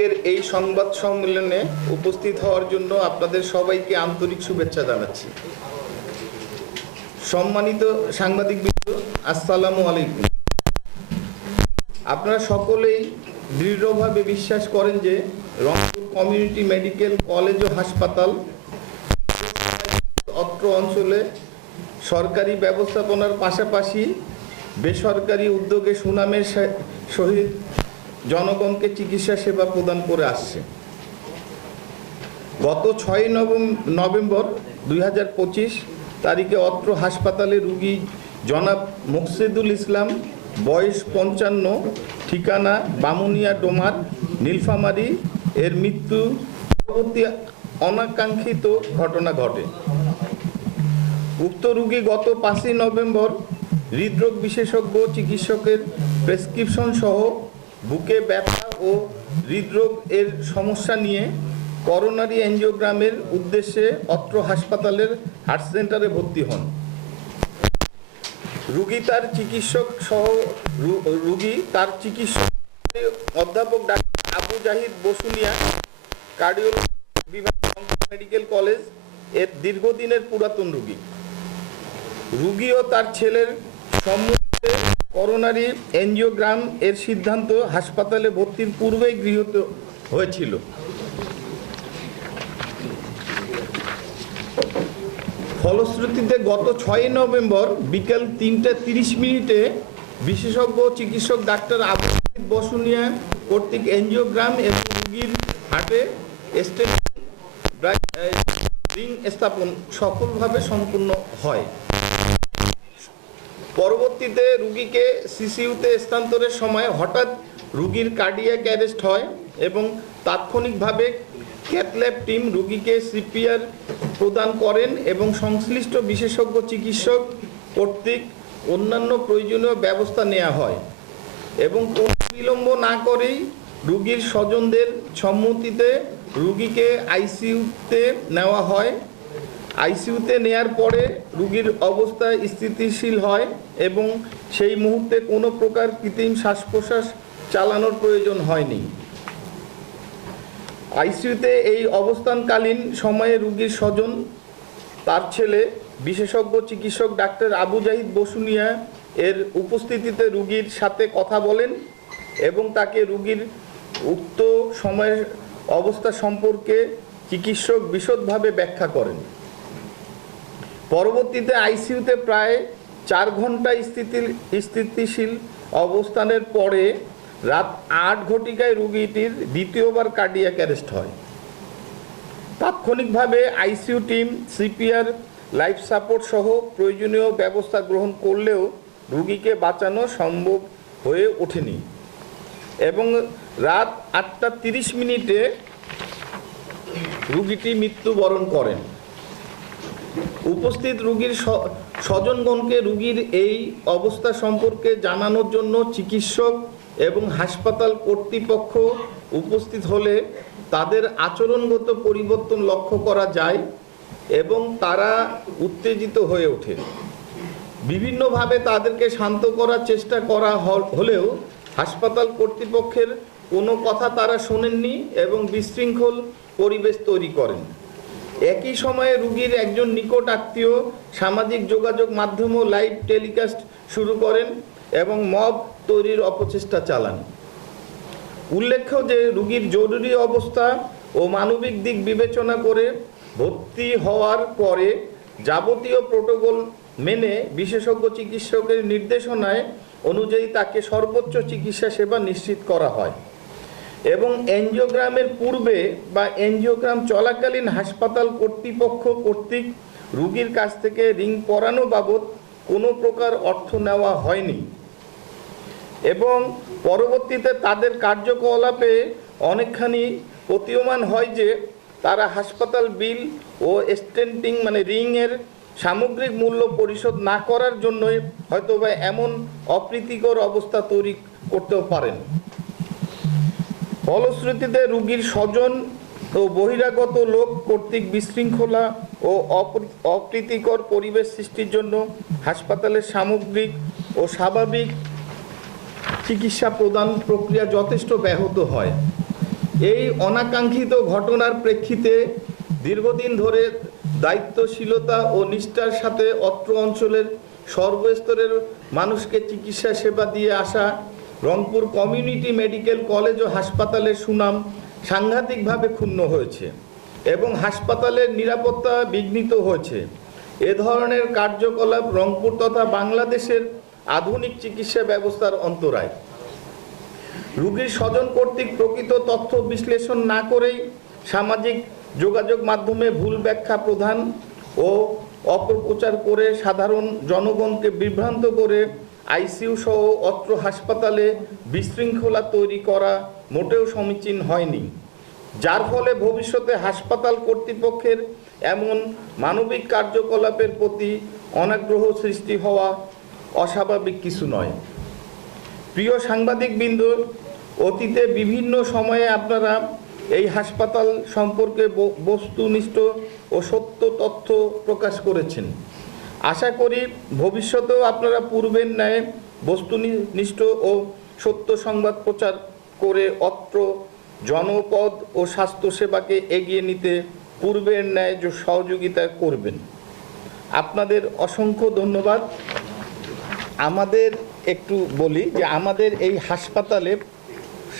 আজকের এই সংবাদ সম্মেলনে উপস্থিত হওয়ার জন্য আপনাদের সবাইকে আন্তরিক শুভেচ্ছা জানাচ্ছি। সম্মানিত সাংবাদিকবৃন্দ, আসসালামু আলাইকুম। আপনারা সকলেই দৃঢ়ভাবে বিশ্বাস করেন যে রংপুর কমিউনিটি মেডিকেল কলেজ ও হাসপাতাল অত্র অঞ্চলে সরকারি ব্যবস্থাপনার পাশাপাশি বেসরকারি উদ্যোগে সুনামের সহিত জনগণকে চিকিৎসা সেবা প্রদান করে আসছে। গত ছয় নভেম্বর দুই হাজার পঁচিশ তারিখে অত্র হাসপাতালে রুগী জনাব মুকসিদুল ইসলাম, বয়স পঞ্চান্ন, ঠিকানা বামুনিয়া ডোমার, নীলফামারী। এর মৃত্যু পরবর্তী অনাকাঙ্ক্ষিত ঘটনা ঘটে। উক্ত রোগী গত পাঁচই নভেম্বর হৃদরোগ বিশেষজ্ঞ, চিকিৎসকের প্রেসক্রিপশন সহ বুকে ব্যথা ও হৃদরোগ এর সমস্যা নিয়ে করোনারি এনজিওগ্রামের উদ্দেশ্যে অত্র হাসপাতালের হার্ট সেন্টারে ভর্তি হন। রুগী তার চিকিৎসক সহ রুগী তার চিকিৎসক অধ্যাপক ডাক্তার আবু জাহিদ বসুনিয়া, কার্ডিওলজি বিভাগ, মেডিকেল কলেজের দীর্ঘদিনের পুরাতন রুগী। রুগী ও তার ছেলের সম্মুখে করোনারি এনজিওগ্রাম এর সিদ্ধান্ত হাসপাতালে ভর্তির পূর্বেই গৃহীত হয়েছিল। ফলশ্রুতিতে গত ছয়ই নভেম্বর বিকেল তিনটে তিরিশ মিনিটে বিশেষজ্ঞ, চিকিৎসক, ডাক্তার আবু সাইদ বসুনিয়া কর্তৃক এনজিওগ্রাম এবং রুগীর হাটে স্টেট স্থাপন সফলভাবে সম্পূর্ণ হয়। পরবর্তীতে রুগীকে সিসিইউতে স্থানান্তরের সময় হঠাৎ রুগীর কার্ডিয়াক অ্যারেস্ট হয় এবং তাৎক্ষণিকভাবে ক্যাথল্যাব টিম রুগীকে সিপিআর প্রদান করেন এবং সংশ্লিষ্ট বিশেষজ্ঞ চিকিৎসক কর্তৃক অন্যান্য প্রয়োজনীয় ব্যবস্থা নেওয়া হয় এবং কোনো বিলম্ব না করেই রুগীর স্বজনদের সম্মতিতে রুগীকে আইসিইউতে নেওয়া হয়। আইসিইউতে নেয়ার পরে রুগীর অবস্থা স্থিতিশীল হয় এবং সেই মুহূর্তে কোনো প্রকার কৃত্রিম শ্বাস প্রশ্বাস চালানোর প্রয়োজন হয়নি। আইসিইউতে এই অবস্থানকালীন সময়ে রুগীর স্বজন, তার ছেলে, বিশেষজ্ঞ চিকিৎসক ডাক্তার আবু জাহিদ বসুনিয়া এর উপস্থিতিতে রুগীর সাথে কথা বলেন এবং তাকে রুগীর উক্ত সময়ের অবস্থা সম্পর্কে চিকিৎসক বিশদভাবে ব্যাখ্যা করেন। পরবর্তীতে আইসিইউতে প্রায় চার ঘণ্টা স্থিতি স্থিতিশীল অবস্থানের পরে রাত আট ঘটিকায় রুগীটির দ্বিতীয়বার কার্ডিয়াক অ্যারেস্ট হয়। তাৎক্ষণিকভাবে ICU team, CPR, life support সহ প্রয়োজনীয় ব্যবস্থা গ্রহণ করলেও রুগীকে বাঁচানো সম্ভব হয়ে ওঠেনি এবং রাত আটটা তিরিশ মিনিটে রুগীটি মৃত্যুবরণ করেন। উপস্থিত রুগীর স্বজনগণকে রুগীর এই অবস্থা সম্পর্কে জানানোর জন্য চিকিৎসক এবং হাসপাতাল কর্তৃপক্ষ উপস্থিত হলে তাদের আচরণগত পরিবর্তন লক্ষ্য করা যায় এবং তারা উত্তেজিত হয়ে ওঠে। বিভিন্নভাবে তাদেরকে শান্ত করার চেষ্টা করা হলেও হাসপাতাল কর্তৃপক্ষের কোনো কথা তারা শোনেননি এবং বিশৃঙ্খল পরিবেশ তৈরি করেন। একই সময়ে রুগীর একজন নিকট আত্মীয় সামাজিক যোগাযোগ মাধ্যম লাইভ টেলিকাস্ট শুরু করেন এবং মব তৈরির অপচেষ্টা চালান। উল্লেখ্য যে রুগীর জরুরি অবস্থা ও মানবিক দিক বিবেচনা করে ভর্তি হওয়ার পরে যাবতীয় প্রোটোকল মেনে বিশেষজ্ঞ চিকিৎসকের নির্দেশনায় অনুযায়ী তাকে সর্বোচ্চ চিকিৎসা সেবা নিশ্চিত করা হয়। এবং এনজিওগ্রামের পূর্বে বা এনজিওগ্রাম চলাকালীন হাসপাতাল কর্তৃপক্ষ কর্তৃক রুগীর কাছ থেকে রিং পরানো বাবদ কোনো প্রকার অর্থ নেওয়া হয়নি। এবং পরবর্তীতে তাদের কার্যকলাপে অনেকখানি প্রতীয়মান হয় যে তারা হাসপাতাল বিল ও স্টেন্টিং মানে রিংয়ের সামগ্রিক মূল্য পরিশোধ না করার জন্যই হয়তোবা এমন অপ্রীতিকর অবস্থা তৈরি করতেও পারেন। ফলশ্রুতিতে রুগীর স্বজন ও বহিরাগত লোক কর্তৃক বিশৃঙ্খলা ও অপ্র- অপ্রীতিকর পরিবেশ সৃষ্টির জন্য হাসপাতালের সামগ্রিক ও স্বাভাবিক চিকিৎসা প্রদান প্রক্রিয়া যথেষ্ট ব্যাহত হয়। এই অনাকাঙ্ক্ষিত ঘটনার প্রেক্ষিতে দীর্ঘদিন ধরে দায়িত্বশীলতা ও নিষ্ঠার সাথে অত্র অঞ্চলের সর্বস্তরের মানুষকে চিকিৎসা সেবা দিয়ে আসা রংপুর কমিউনিটি মেডিকেল কলেজ ও হাসপাতালের সুনাম সাংঘাতিকভাবে ক্ষুণ্ণ হয়েছে এবং হাসপাতালের নিরাপত্তা বিঘ্নিত হয়েছে। এ ধরনের কার্যকলাপ রংপুর তথা বাংলাদেশের আধুনিক চিকিৎসা ব্যবস্থার অন্তরায়। রোগীর স্বজন কর্তৃক প্রকৃত তথ্য বিশ্লেষণ না করেই সামাজিক যোগাযোগ মাধ্যমে ভুল ব্যাখ্যা প্রদান ও অপপ্রচার করে সাধারণ জনগণকে বিভ্রান্ত করে আইসিইউ সহ অত্র হাসপাতালে বিশৃঙ্খলা তৈরি করা মোটেও সমীচীন হয়নি। যার ফলে ভবিষ্যতে হাসপাতাল কর্তৃপক্ষের এমন মানবিক কার্যকলাপের প্রতি অনাগ্রহ সৃষ্টি হওয়া অস্বাভাবিক কিছু নয়। প্রিয় সাংবাদিকবৃন্দ, অতীতে বিভিন্ন সময়ে আপনারা এই হাসপাতাল সম্পর্কে বস্তুনিষ্ঠ ও সত্য তথ্য প্রকাশ করেছেন। আশা করি ভবিষ্যতেও আপনারা পূর্বের ন্যায় বস্তুনিষ্ঠ ও সত্য সংবাদ প্রচার করে অত্র জনপদ ও স্বাস্থ্যসেবাকে এগিয়ে নিতে পূর্বের ন্যায় যে সহযোগিতা করবেন। আপনাদের অসংখ্য ধন্যবাদ। আমাদের একটু বলি যে আমাদের এই হাসপাতালে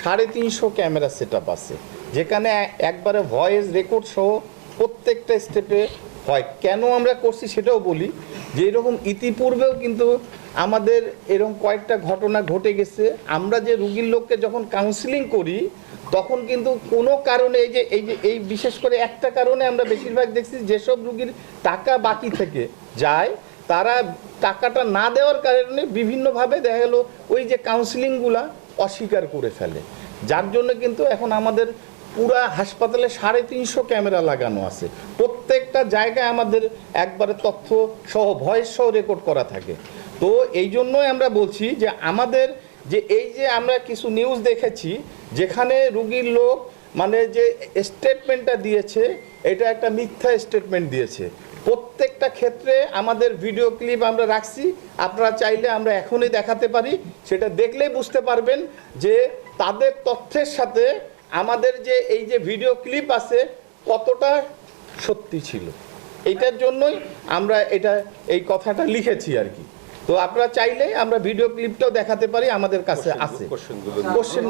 সাড়ে তিনশো ক্যামেরা সেট আছে, যেখানে একবারে ভয়েস রেকর্ড সহ প্রত্যেকটা স্টেপে হয়। কেন আমরা করছি সেটাও বলি যে, এরকম ইতিপূর্বেও কিন্তু আমাদের এরকম কয়েকটা ঘটনা ঘটে গেছে। আমরা যে রুগীর লোককে যখন কাউন্সিলিং করি, তখন কিন্তু কোনো কারণে এই যে এই যে, এই বিশেষ করে একটা কারণে আমরা বেশিরভাগ দেখছি যেসব রুগীর টাকা বাকি থেকে যায়, তারা টাকাটা না দেওয়ার কারণে বিভিন্নভাবে দেখা গেল ওই যে কাউন্সিলিংগুলা অস্বীকার করে ফেলে। যার জন্য কিন্তু এখন আমাদের পুরা হাসপাতালে সাড়ে তিনশো ক্যামেরা লাগানো আছে। প্রত্যেকটা জায়গায় আমাদের একবারে তথ্য সহ ভয়েস সহ রেকর্ড করা থাকে। তো এই জন্যই আমরা বলছি যে আমাদের যে এই যে আমরা কিছু নিউজ দেখেছি, যেখানে রুগীর লোক মানে যে স্টেটমেন্টটা দিয়েছে, এটা একটা মিথ্যা স্টেটমেন্ট দিয়েছে। প্রত্যেকটা ক্ষেত্রে আমাদের ভিডিও ক্লিপ আমরা রাখছি। আপনারা চাইলে আমরা এখনই দেখাতে পারি। সেটা দেখলেই বুঝতে পারবেন যে তাদের তথ্যের সাথে আমাদের যে এই যে ভিডিও ক্লিপ আছে কতটা সত্যি ছিল? এটার জন্যই আমরা এটা এই কথাটা লিখেছি আর কি। তো আপনারা চাইলে আমরা ভিডিও ক্লিপটাও দেখাতে পারি আমাদের কাছে আছে। কোশ্চেন